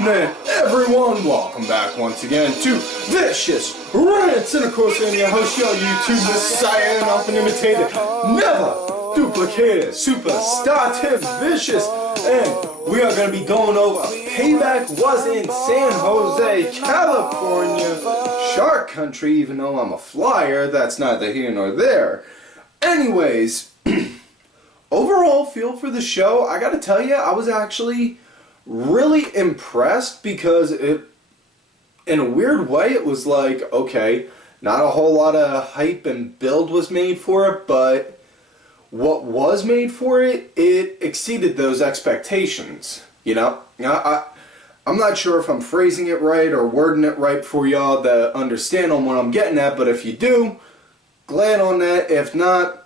evening, everyone. Welcome back once again to Vicious Rants. And of course, I'm your host, your YouTube messiah, and often imitated, never duplicated superstar Tim Vicious. And we are going to be going over Payback was in San Jose, California, Shark Country, even though I'm a flyer, that's neither here nor there. Anyways, overall feel for the show, I gotta tell you, I was actually really impressed because it, in a weird way, it was like, okay, not a whole lot of hype and build was made for it, but what was made for it, it exceeded those expectations, you know? I'm not sure if I'm phrasing it right or wording it right for y'all to understand on what I'm getting at, but if you do, glad on that. If not,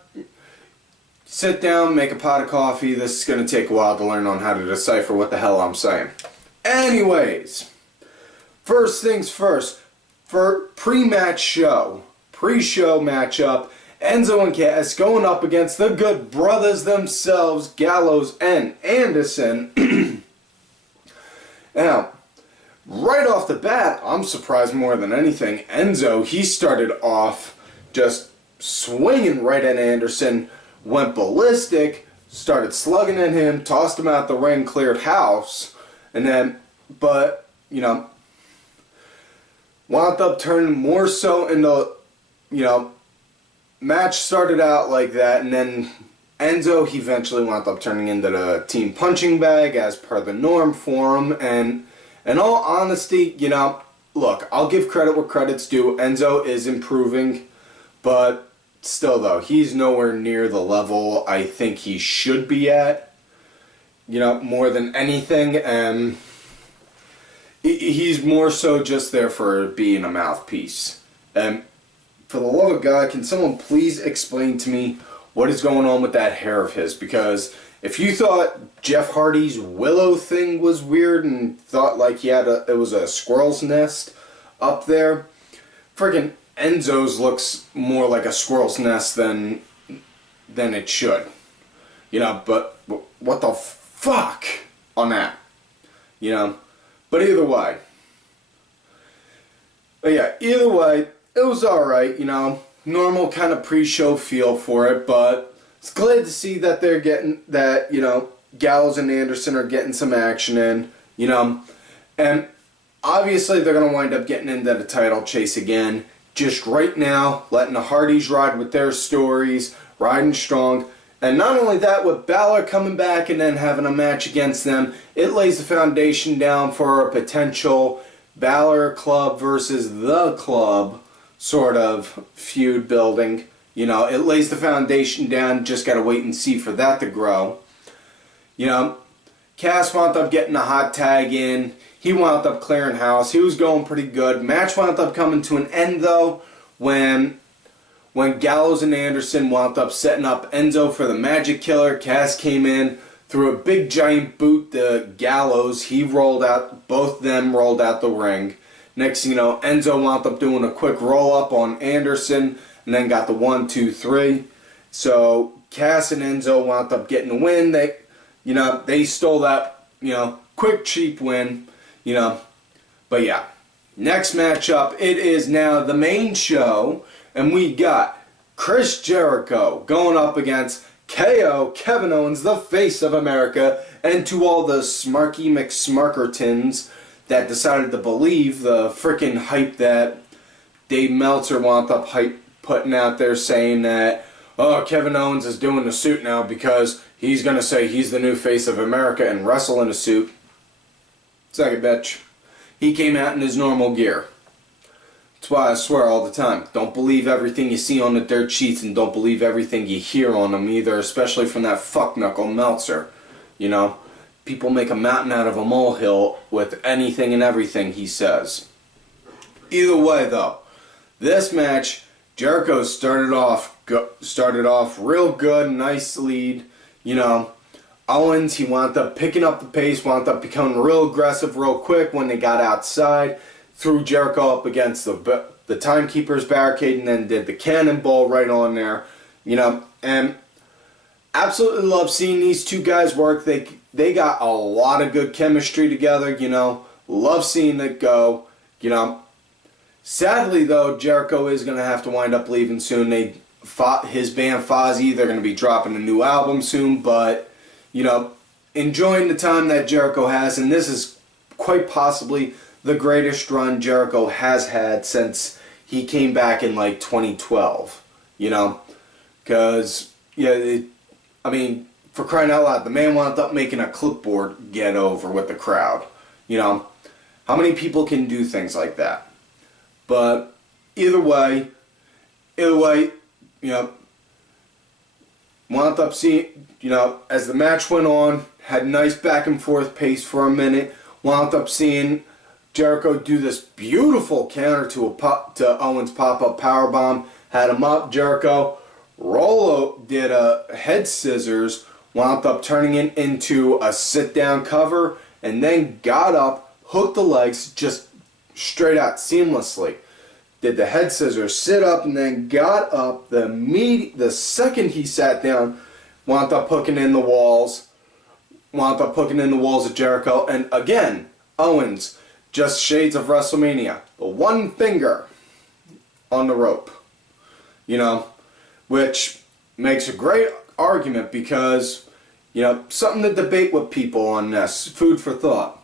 sit down, make a pot of coffee. This is going to take a while to learn on how to decipher what the hell I'm saying. Anyways, first things first, for pre-show matchup, Enzo and Cass going up against the good brothers themselves, Gallows and Anderson. Now, right off the bat, I'm surprised more than anything. Enzo, he started off just swinging right at Anderson, went ballistic, started slugging at him, tossed him out the ring, cleared house, and then, but, you know, wound up turning more so into, you know, match started out like that, and then Enzo, he eventually wound up turning into the team punching bag as per the norm for him, and in all honesty, you know, look, I'll give credit where credit's due. Enzo is improving, but still though, he's nowhere near the level I think he should be at, you know, more than anything, and he's more so just there for being a mouthpiece. And for the love of God, can someone please explain to me what is going on with that hair of his? Because if you thought Jeff Hardy's willow thing was weird and thought like he had it was a squirrel's nest up there, friggin' Enzo's looks more like a squirrel's nest than it should. You know, but what the fuck on that? You know? But either way. But yeah, either way, it was alright, you know. Normal kind of pre-show feel for it, but it's glad to see that they're getting that, you know, Gallows and Anderson are getting some action in, you know. And obviously they're going to wind up getting into the title chase again. Just right now, letting the Hardys ride with their stories, riding strong. And not only that, with Balor coming back and then having a match against them, it lays the foundation down for a potential Balor Club versus the Club sort of feud building. You know, it lays the foundation down, just gotta wait and see for that to grow. You know, Cass wound up getting a hot tag in. He wound up clearing house. He was going pretty good. Match wound up coming to an end though when Gallows and Anderson wound up setting up Enzo for the Magic Killer. Cass came in, threw a big giant boot to Gallows. He rolled out, both them rolled out the ring. Next thing you know, Enzo wound up doing a quick roll-up on Anderson and then got the 1, 2, 3. So Cass and Enzo wound up getting the win. They, you know, they stole that, you know, quick, cheap win, you know. But yeah, next matchup, it is now the main show, and we got Chris Jericho going up against KO, Kevin Owens, the face of America, and to all the Smarky McSmarkertons that decided to believe the freaking hype that Dave Meltzer wound up putting out there saying that, oh, Kevin Owens is doing the suit now because he's going to say he's the new face of America and wrestle in a suit. Second bitch. He came out in his normal gear. That's why I swear all the time, don't believe everything you see on the dirt sheets and don't believe everything you hear on them either, especially from that fuckknuckle Meltzer, you know. People make a mountain out of a molehill with anything and everything he says. Either way, though, this match, Jericho started off real good, nice lead. You know, Owens, he wound up picking up the pace, wound up becoming real aggressive real quick when they got outside. Threw Jericho up against the timekeeper's barricade and then did the cannonball right on there. You know, and absolutely love seeing these two guys work. They got a lot of good chemistry together, you know. Love seeing it go. You know, sadly though, Jericho is going to have to wind up leaving soon. His band Fozzy, they're going to be dropping a new album soon, but, you know, enjoying the time that Jericho has, and this is quite possibly the greatest run Jericho has had since he came back in like 2012, you know, because, yeah, I mean, for crying out loud, the man wound up making a clipboard get over with the crowd, you know. How many people can do things like that? But either way, you know, wound up seeing, you know, as the match went on, had a nice back and forth pace for a minute, wound up seeing Jericho do this beautiful counter to Owens' pop-up powerbomb, had him up. Jericho did a head scissors, wound up turning it into a sit-down cover, and then got up, hooked the legs just straight out seamlessly. Did the head scissors, sit up, and then got up. The second he sat down, wound up hooking in the walls. Wound up hooking in the walls of Jericho. And again, Owens, just shades of WrestleMania. The one finger on the rope. You know, which makes a great argument because, you know, something to debate with people on this. Food for thought.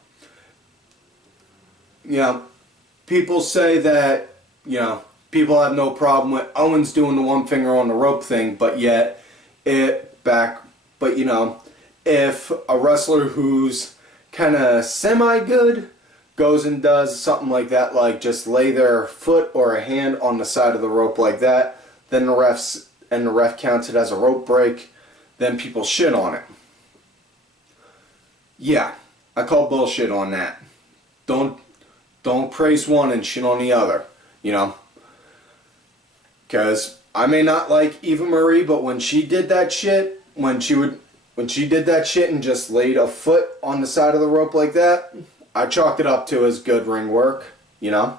You know, people say that, you know, people have no problem with Owens doing the one finger on the rope thing, but yet but you know, if a wrestler who's kind of semi-good goes and does something like that, like just lay their foot or a hand on the side of the rope like that, then the ref counts it as a rope break, then people shit on it. Yeah, I call bullshit on that. Don't praise one and shit on the other, you know. Because I may not like Eva Marie, but when she did that shit, when she did that shit and just laid a foot on the side of the rope like that, I chalked it up to as good ring work, you know.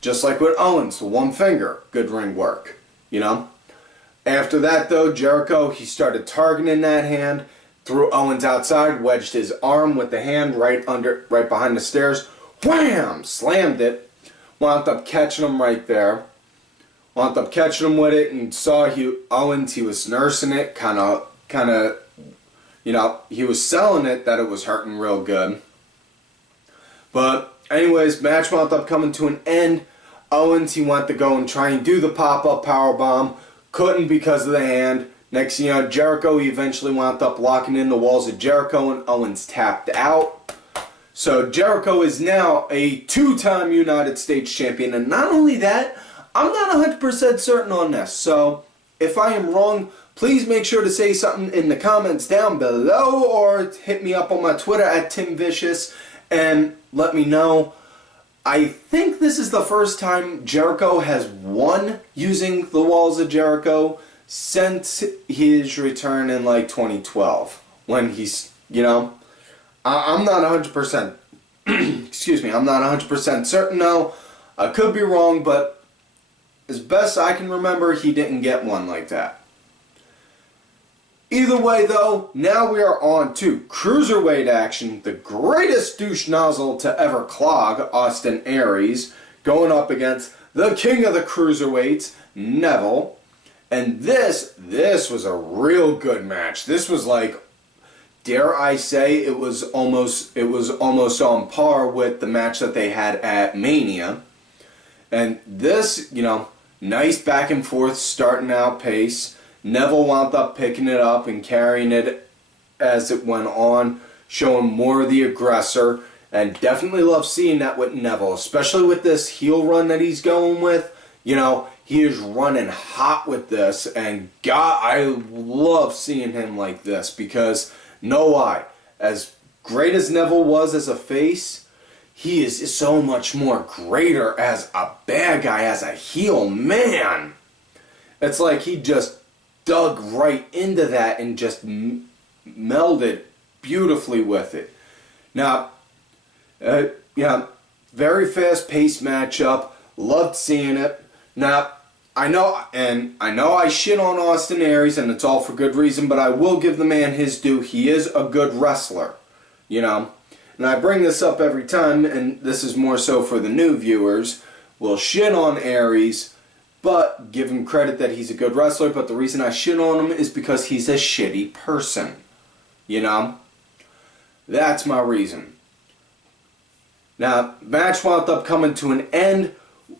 Just like with Owens, the one finger, good ring work, you know. After that though, Jericho, he started targeting that hand, threw Owens outside, wedged his arm with the hand right behind the stairs, wham! Slammed it, wound up catching him right there. Wound up catching him with it and saw Owens, he was nursing it, kind of, you know, he was selling it that it was hurting real good. But anyways, match wound up coming to an end. Owens, he went to go and try and do the pop-up powerbomb. Couldn't because of the hand. Next thing you know, Jericho, he eventually wound up locking in the walls of Jericho and Owens tapped out. So Jericho is now a two-time United States champion. And not only that, I'm not 100% certain on this. So if I am wrong, please make sure to say something in the comments down below or hit me up on my Twitter at TimVicious and let me know. I think this is the first time Jericho has won using the walls of Jericho since his return in like 2012. When he's, you know, I'm not 100%, excuse me, I'm not 100% certain now. I could be wrong, but as best I can remember, he didn't get one like that. Either way though, now we are on to Cruiserweight action. The greatest douche nozzle to ever clog, Austin Aries, going up against the king of the Cruiserweights, Neville. And this was a real good match. This was like, dare I say, it was almost on par with the match that they had at Mania. And this, you know, nice back and forth starting out pace. Neville wound up picking it up and carrying it as it went on, showing more of the aggressor, and definitely love seeing that with Neville, especially with this heel run that he's going with. You know, he is running hot with this, and God, I love seeing him like this because, no lie, as great as Neville was as a face, he is so much more greater as a bad guy, as a heel, man. It's like he just dug right into that and just melded beautifully with it. Now, yeah, very fast-paced matchup. Loved seeing it. Now, I know I shit on Austin Aries, and it's all for good reason, but I will give the man his due. He is a good wrestler, you know. and I bring this up every time, and this is more so for the new viewers, will shit on Aries, but give him credit that he's a good wrestler, but the reason I shit on him is because he's a shitty person. You know? That's my reason. Now, match wound up coming to an end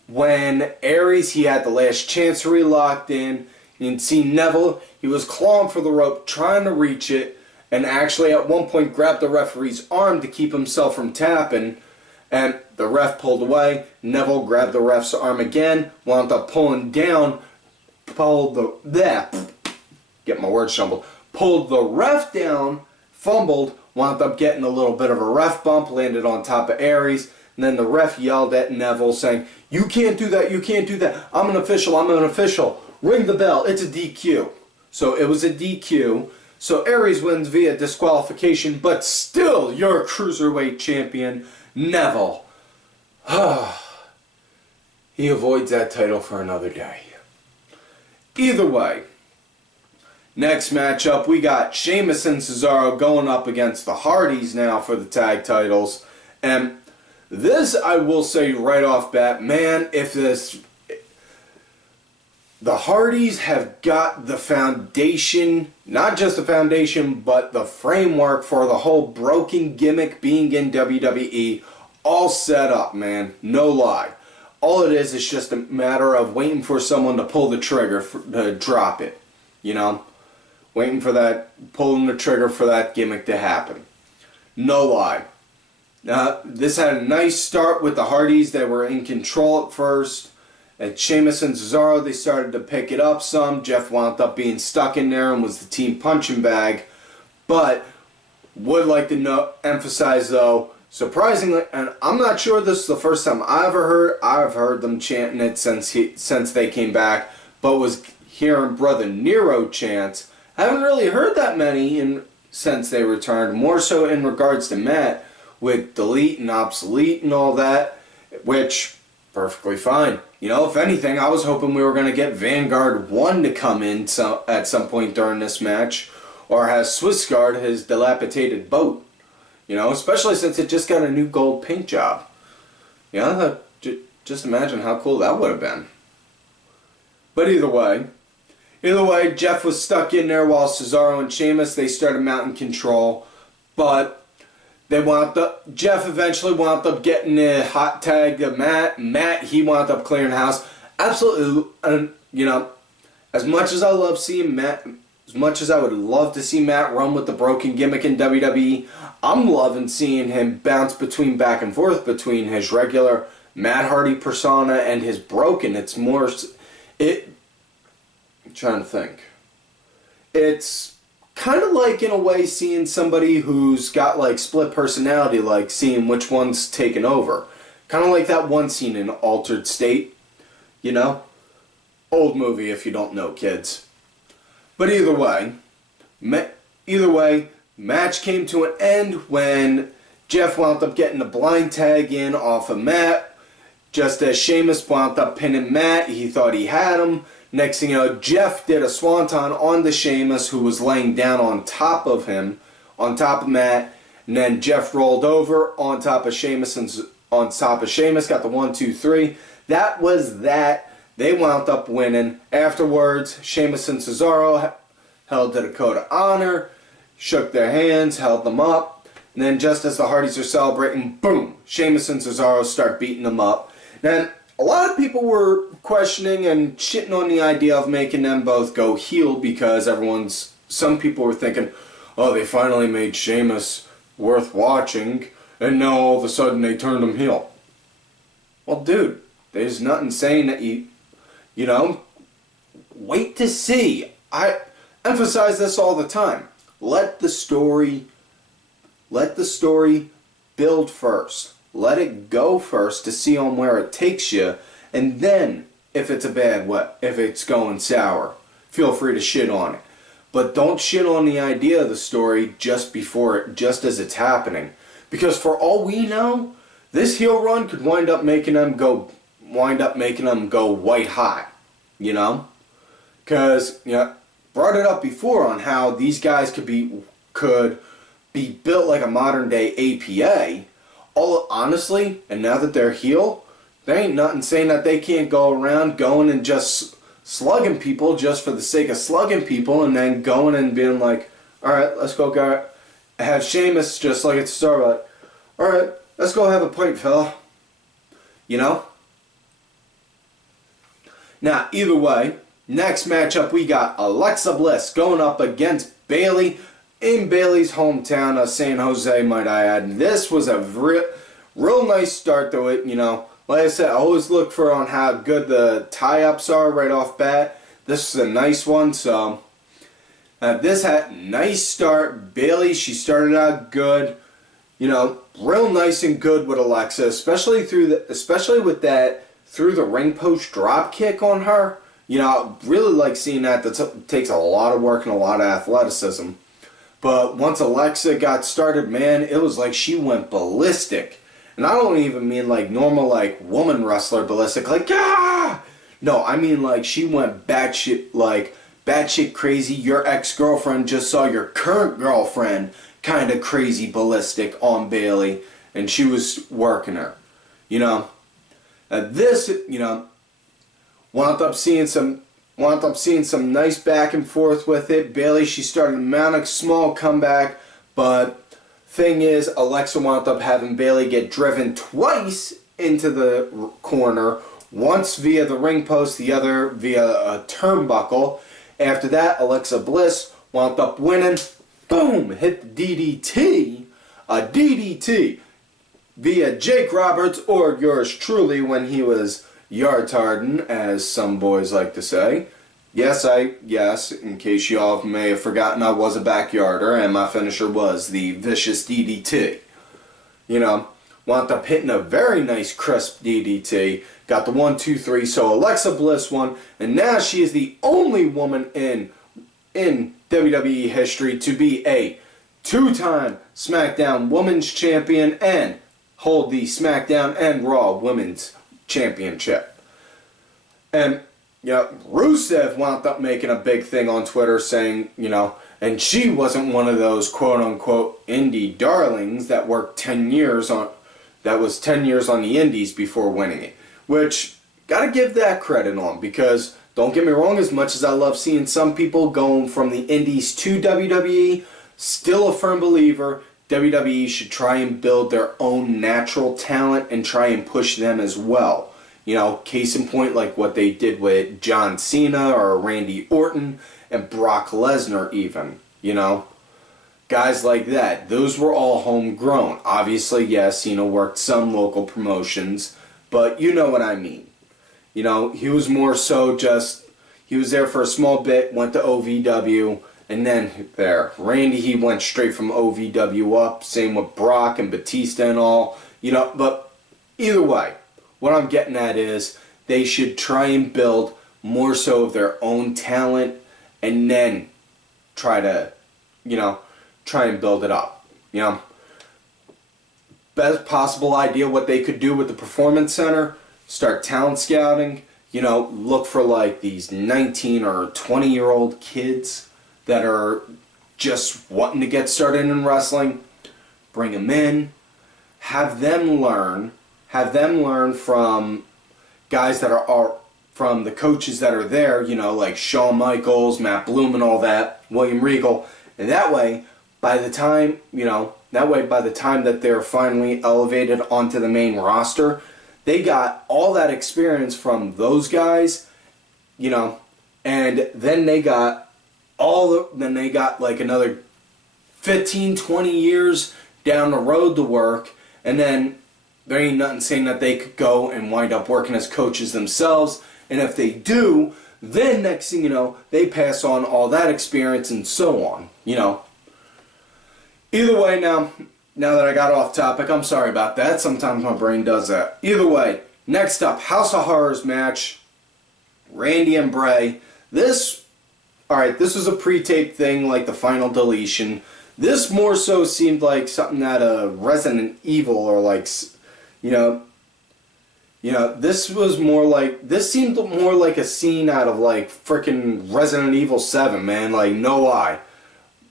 when Aries, he had the last chancery locked in. You can see Neville, he was clawing for the rope, trying to reach it, and actually at one point grabbed the referee's arm to keep himself from tapping, and the ref pulled away. Neville grabbed the ref's arm again, wound up pulling down, pulled the ref down, fumbled, wound up getting a little bit of a ref bump, landed on top of Aries, and then the ref yelled at Neville saying, "You can't do that, you can't do that, I'm an official, ring the bell, it's a DQ." So it was a DQ, so Aries wins via disqualification, but still your Cruiserweight champion, Neville. He avoids that title for another day. Either way, next matchup, we got Sheamus and Cesaro going up against the Hardys now for the tag titles. And this, I will say right off bat, man, the Hardys have got the foundation, not just the foundation, but the framework for the whole broken gimmick being in WWE all set up, man. No lie. All it is just a matter of waiting for someone to pull the trigger to drop it, you know? Waiting for that, pulling the trigger for that gimmick to happen. No lie. This had a nice start with the Hardys. They were in control at first. At Sheamus and Cesaro, they started to pick it up some. Jeff wound up being stuck in there and was the team punching bag. But would like to emphasize though, surprisingly, and I'm not sure this is the first time I've heard them chanting it since they came back, but was hearing Brother Nero chants. I haven't really heard that many since they returned, more so in regards to Matt with delete and obsolete and all that, which perfectly fine. You know, if anything, I was hoping we were going to get Vanguard 1 to come in at some point during this match, or has Swissguard his dilapidated boat. You know, especially since it just got a new gold paint job. You know, just imagine how cool that would have been. But either way, Jeff was stuck in there while Cesaro and Sheamus, they started mounting control. But Jeff eventually wound up getting a hot tag to Matt. Matt, he wound up clearing house. Absolutely, you know, as much as I love seeing Matt, as much as I would love to see Matt run with the broken gimmick in WWE, I'm loving seeing him bounce back and forth between his regular Matt Hardy persona and his broken. I'm trying to think. It's kind of like, in a way, seeing somebody who's got like split personality, like seeing which one's taken over. Kind of like that one scene in Altered State, you know? Old movie if you don't know, kids. But either way, match came to an end when Jeff wound up getting the blind tag in off of Matt. Just as Sheamus wound up pinning Matt, he thought he had him. Next thing you know, Jeff did a swanton on the Sheamus, who was laying down on top of him, on top of Matt, and then Jeff rolled over on top of Sheamus, got the 1, 2, 3. That was that. They wound up winning. Afterwards, Sheamus and Cesaro held to the code of honor, shook their hands, held them up, and then just as the Hardys are celebrating, boom, Sheamus and Cesaro start beating them up. Then a lot of people were questioning and shitting on the idea of making them both go heel because some people were thinking, oh, they finally made Sheamus worth watching, and now all of a sudden they turned him heel. Well, dude, there's nothing saying that you know, wait to see. I emphasize this all the time. Let the story build first. Let it go first to see on where it takes you, and then if it's if it's going sour, feel free to shit on it. But don't shit on the idea of the story just as it's happening, because for all we know, this heel run could wind up making them go white hot, you know? Because, you know, brought it up before on how these guys could be be built like a modern day APA. Honestly, and now that they're heel, there ain't nothing saying that they can't go around going and just slugging people just for the sake of slugging people, and then going and being like, alright, let's go have Sheamus just like it's Cesaro, like, alright, let's go have a pint, fella. You know? Now, either way, next matchup we got Alexa Bliss going up against Bayley in Bayley's hometown of San Jose, might I add. This was a real nice start to it, you know. Like I said, I always look for on how good the tie-ups are right off bat. This is a nice one, so this had a nice start. Bayley, she started out good, you know, real nice and good with Alexa, especially with that through the ring post drop kick on her. You know, I really like seeing that. That takes a lot of work and a lot of athleticism. But once Alexa got started, man, it was like she went ballistic. And I don't even mean like normal like woman wrestler ballistic, like ah! No, I mean like she went batshit crazy. Your ex-girlfriend just saw your current girlfriend kind of crazy ballistic on Bayley, and she was working her. You know, this, you know, wound up seeing some nice back and forth with it. Bayley, she started to mount a small comeback, but thing is, Alexa wound up having Bayley get driven twice into the corner, once via the ring post, the other via a turnbuckle. After that, Alexa Bliss wound up winning. Boom! Hit the DDT. A DDT via Jake Roberts, or yours truly when he was yard-tarding, as some boys like to say. Yes, in case y'all may have forgotten, I was a backyarder, and my finisher was the vicious DDT. You know, wound up hitting a very nice crisp DDT, got the 1, 2, 3, so Alexa Bliss won, and now she is the only woman in WWE history to be a two-time SmackDown Women's Champion and hold the SmackDown and Raw Women's Championship. And you know, Rusev wound up making a big thing on Twitter saying, you know, and she wasn't one of those quote-unquote indie darlings that worked 10 years on, that was 10 years on the indies before winning it. Which, gotta give that credit on, because, don't get me wrong, as much as I love seeing some people going from the indies to WWE, still a firm believer, WWE should try and build their own natural talent and try and push them as well. You know, case in point, like what they did with John Cena or Randy Orton and Brock Lesnar even, you know. Guys like that. Those were all homegrown. Obviously, yes, Cena worked some local promotions, but you know what I mean. You know, he was more so just, he was there for a small bit, went to OVW, and then there. Randy, he went straight from OVW up. Same with Brock and Batista and all. You know, but either way, what I'm getting at is they should try and build more so of their own talent and then try to, you know, try and build it up. You know, best possible idea what they could do with the Performance Center, start talent scouting, you know, look for like these 19 or 20-year-old kids that are just wanting to get started in wrestling, bring them in, have them learn from guys that are from the coaches that are there, you know, like Shawn Michaels, Matt Bloom and all that, William Regal, and that way, by the time, you know, by the time that they're finally elevated onto the main roster, they got all that experience from those guys, you know, and then they got like another 15, 20 years down the road to work, and then there ain't nothing saying that they could go and wind up working as coaches themselves. And if they do, then next thing you know, they pass on all that experience and so on, you know. Either way, now that I got off topic, I'm sorry about that. Sometimes my brain does that. Either way, next up, House of Horrors match. Randy and Bray. This was a pre-taped thing, like the final deletion. This more so seemed like something out of Resident Evil, or like, you know, this seemed more like a scene out of like frickin' Resident Evil 7, man, like no lie.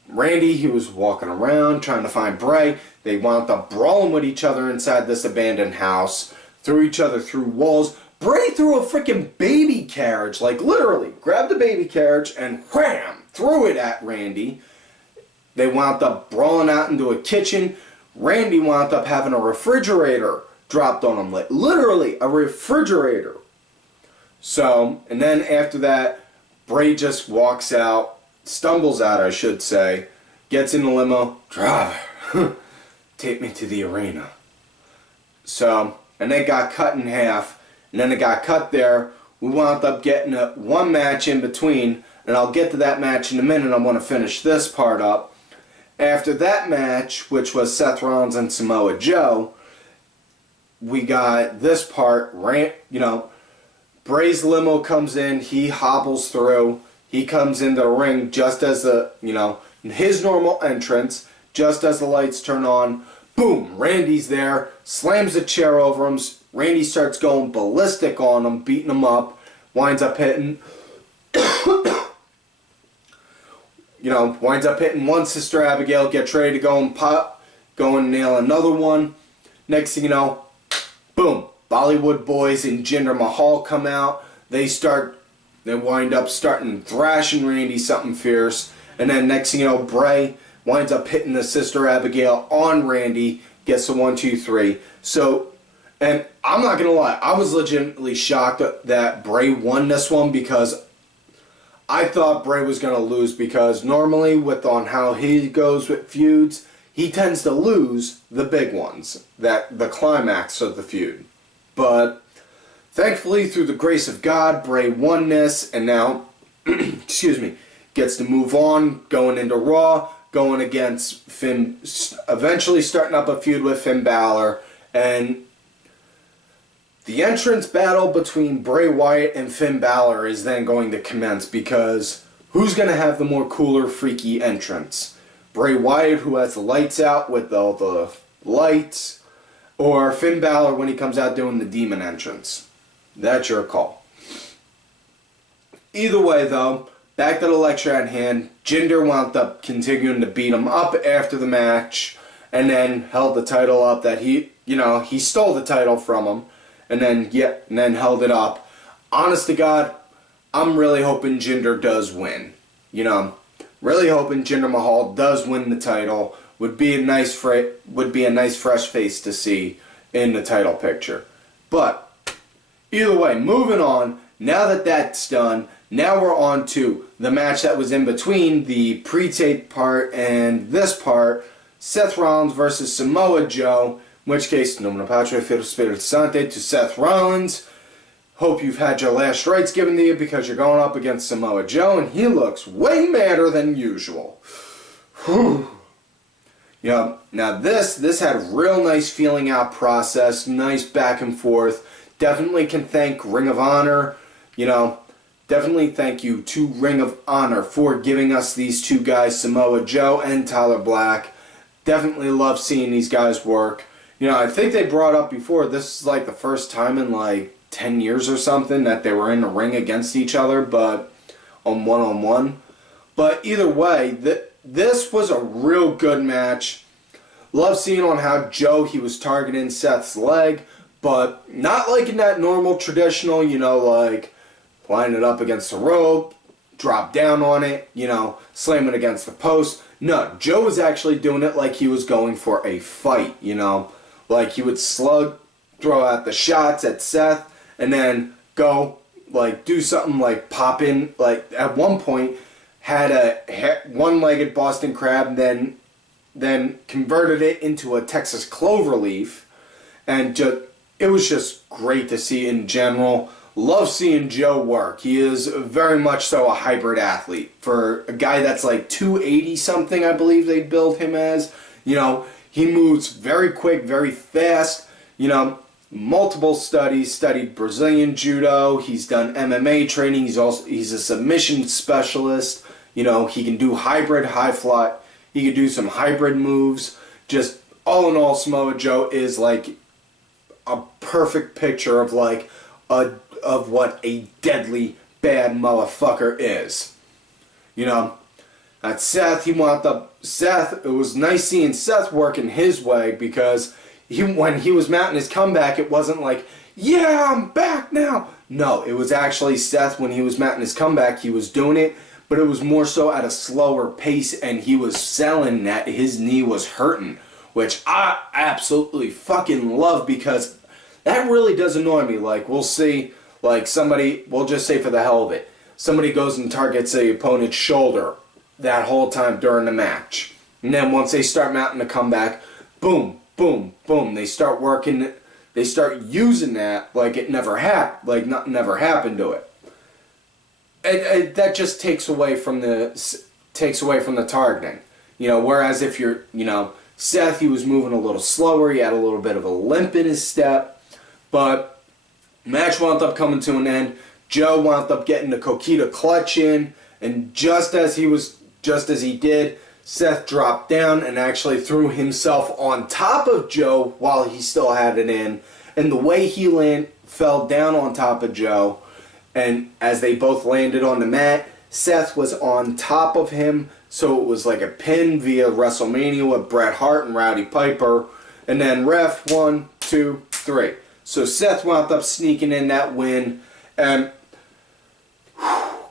Randy, he was walking around trying to find Bray. They wound up brawling with each other inside this abandoned house, threw each other through walls. Bray threw a freaking baby carriage, like literally grabbed a baby carriage and wham, threw it at Randy. They wound up brawling out into a kitchen. Randy wound up having a refrigerator dropped on him, like literally a refrigerator. So, and then after that, Bray just walks out, stumbles out, I should say, gets in the limo, driver, take me to the arena. So, and they got cut in half, and then it got cut there. We wound up getting one match in between, and I'll get to that match in a minute. I want to finish this part up. After that match, which was Seth Rollins and Samoa Joe, we got this part, Bray's limo comes in, he hobbles through, he comes into the ring just as his normal entrance, just as the lights turn on, boom, Randy's there, slams a chair over him, Randy starts going ballistic on him, beating him up, winds up hitting one Sister Abigail, gets ready to go and go and nail another one. Next thing you know, boom, Bollywood Boys and Jinder Mahal come out. They wind up starting thrashing Randy something fierce. And then next thing you know, Bray winds up hitting the Sister Abigail on Randy, gets the 1, 2, 3. So, and I'm not going to lie, I was legitimately shocked that Bray won this one because I thought Bray was going to lose because normally on how he goes with feuds, he tends to lose the big ones, the climax of the feud. But thankfully, through the grace of God, Bray won this, and now, gets to move on, going into Raw, going against Finn, eventually starting up a feud with Finn Balor, and the entrance battle between Bray Wyatt and Finn Balor is then going to commence because who's going to have the more cooler, freaky entrance? Bray Wyatt, who has the lights out with all the lights, or Finn Balor when he comes out doing the demon entrance? That's your call. Either way, though, back to the lecture at hand. Jinder wound up continuing to beat him up after the match, and then held the title up that he stole the title from him, and then held it up. Honest to God, I'm really hoping Jinder does win. Really hoping Jinder Mahal does win the title. Would be a nice fresh face to see in the title picture. But either way, moving on. Now that that's done, now we're on to the match that was in between the pre-tape part and this part. Seth Rollins versus Samoa Joe. In which case, Nomina Patria Filho Spirito Santo to Seth Rollins. Hope you've had your last rites given to you because you're going up against Samoa Joe, and he looks way madder than usual. Whew. Now this had a real nice feeling out process, nice back and forth. Definitely can thank Ring of Honor. Definitely thank you to Ring of Honor for giving us these two guys, Samoa Joe and Tyler Black. Definitely love seeing these guys work. I think they brought up before, this is like the first time in like 10 years or something that they were in the ring against each other, but on one-on-one. But either way, this was a real good match. Love seeing on how Joe, he was targeting Seth's leg, but not like in that normal traditional, like line it up against the rope, drop down on it, slam it against the post. No, Joe was actually doing it like he was going for a fight, like he would slug, throw out the shots at Seth, and then go, like, do something like pop in, like, at one point, had a one-legged Boston Crab, then converted it into a Texas Cloverleaf, and it was just great to see in general. Love seeing Joe work. He is very much so a hybrid athlete. For a guy that's like 280-something, I believe they build him as, he moves very quick, very fast, multiple studies, studied Brazilian Judo, he's done MMA training, he's a submission specialist, he can do hybrid high fly, he can do some hybrid moves. Just all in all, Samoa Joe is like a perfect picture of like of what a deadly bad motherfucker is. I At Seth, it was nice seeing Seth working his way, because when he was mounting his comeback, it wasn't like, yeah, I'm back now. No, it was actually Seth, when he was mounting his comeback, he was doing it, but it was more so at a slower pace, and he was selling that his knee was hurting, which I absolutely fucking love, because that really does annoy me. Like, we'll see, like, we'll just say for the hell of it, somebody goes and targets the opponent's shoulder that whole time during the match. And then once they start mounting the comeback, boom, boom, boom, they start working, they start using that like it never happened, like nothing never happened to it. That just takes away from the targeting. You know, whereas if you're, you know, Seth, he was moving a little slower, he had a little bit of a limp in his step, but match wound up coming to an end. Joe wound up getting the Coquina clutch in, and just as he did, Seth dropped down and actually threw himself on top of Joe while he still had it in. And the way he fell down on top of Joe, and as they both landed on the mat, Seth was on top of him, so it was like a pin via WrestleMania with Bret Hart and Rowdy Piper. And then ref, 1, 2, 3. So Seth wound up sneaking in that win, and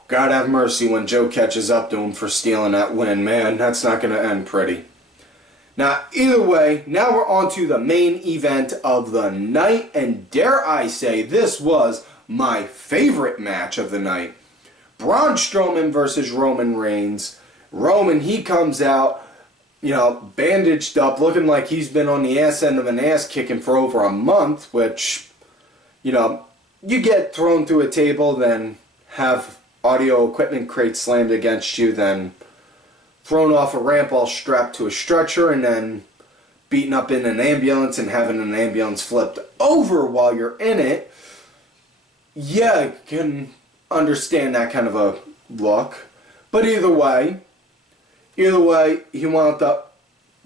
God have mercy when Joe catches up to him for stealing that win. Man, that's not going to end pretty. Now, either way, now we're on to the main event of the night, and dare I say, this was my favorite match of the night. Braun Strowman versus Roman Reigns. Roman, he comes out, you know, bandaged up, looking like he's been on the ass end of an ass kicking for over a month, which, you know, you get thrown through a table, then have audio equipment crate slammed against you, then thrown off a ramp all strapped to a stretcher, and then beaten up in an ambulance and having an ambulance flipped over while you're in it. Yeah, I can understand that kind of a look. But either way, he wound up,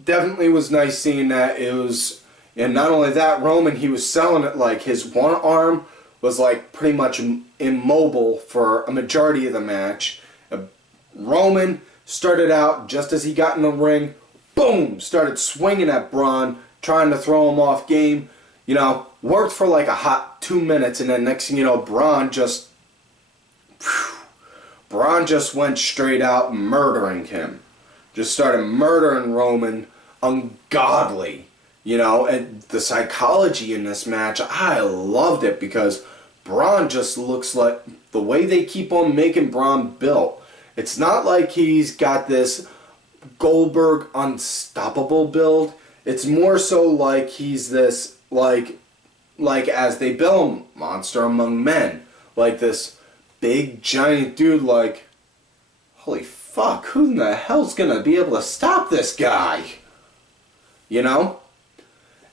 definitely was nice seeing that. It was, and not only that, Roman, he was selling it like his one arm was like pretty much immobile for a majority of the match. Roman started out just as he got in the ring, boom, started swinging at Braun, trying to throw him off game. You know, worked for like a hot 2 minutes, and then next thing you know, Braun just went straight out murdering him. Just started murdering Roman ungodly. You know, and the psychology in this match, I loved it, because Braun just looks like, the way they keep on making Braun built, it's not like he's got this Goldberg unstoppable build. It's more so like he's this, like as they bill him, monster among men. Like this big giant dude, like, holy fuck, who in the hell's gonna be able to stop this guy? You know?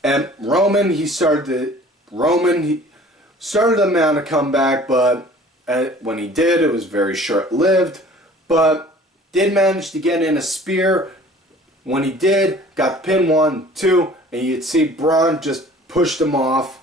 And Roman, he started to mount a comeback, but when he did, it was very short-lived. But did manage to get in a spear. When he did, got the pin 1, 2, and you'd see Braun just pushed him off.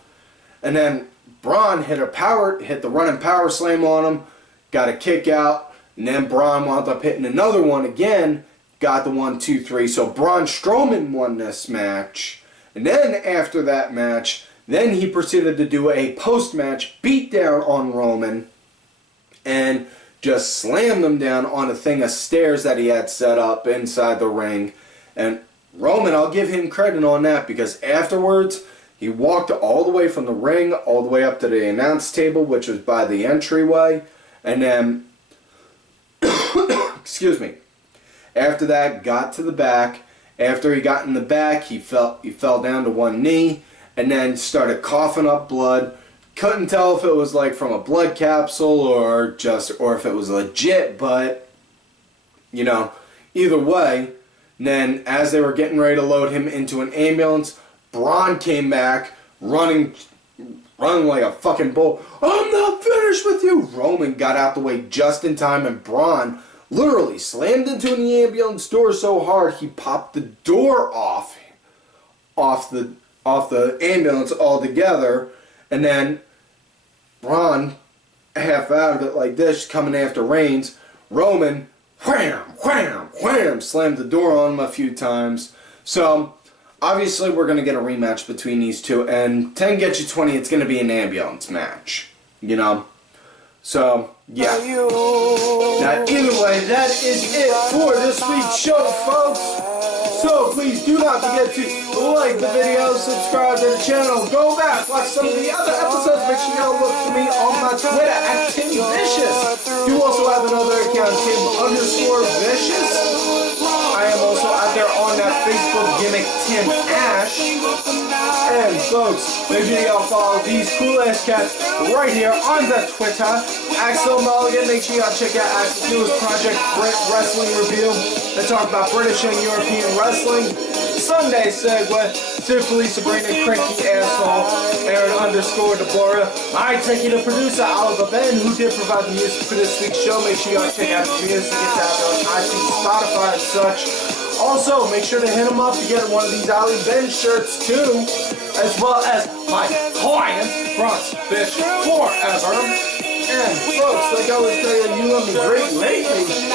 And then Braun hit the running power slam on him, got a kick out, and then Braun wound up hitting another one again, got the 1, 2, 3. So Braun Strowman won this match. And then after that match, then he proceeded to do a post-match beatdown on Roman and just slammed him down on a thing of stairs that he had set up inside the ring. And Roman, I'll give him credit on that, because afterwards, he walked all the way from the ring all the way up to the announce table, which was by the entryway. And then, excuse me, after that, got to the back. After he got in the back, he fell down to one knee and then started coughing up blood. Couldn't tell if it was like from a blood capsule or if it was legit, but you know, either way. And then as they were getting ready to load him into an ambulance, Braun came back running like a fucking bull. I'm not finished with you. Roman got out the way just in time, and Braun literally slammed into the ambulance door so hard he popped the door off the ambulance altogether. And then Braun, half out of it like this, coming after Reigns. Roman wham, wham, wham, slammed the door on him a few times. So, obviously we're going to get a rematch between these two, and 10 get you 20, it's going to be an ambulance match, you know? So, yeah. Now, either way, that is it for this week's show, folks. So, please do not forget to like the video, subscribe to the channel, go back, watch some of the other episodes. Make sure y'all look for me on my Twitter at TimVicious. Do also have another account, Tim_Vicious. I am also out there on that Facebook gimmick, Tim Ash. And folks, make sure y'all follow these cool ass cats right here on the Twitter. Axel Mulligan, make sure y'all check out Axel's newest project, Brit Wrestling Review. They talk about British and European wrestling. Sunday segue to Felicia Sabrina, cranky asshole, Aaron_Deborah. My executive producer, Oliver Ben, who did provide the music for this week's show. Make sure y'all check out the music. It's out there on iTunes, Spotify, and such. Also, make sure to hit him up to get one of these Ali Ben shirts too, as well as my client, Front Bitch Forever. And folks, like I always tell you, you love me great lately.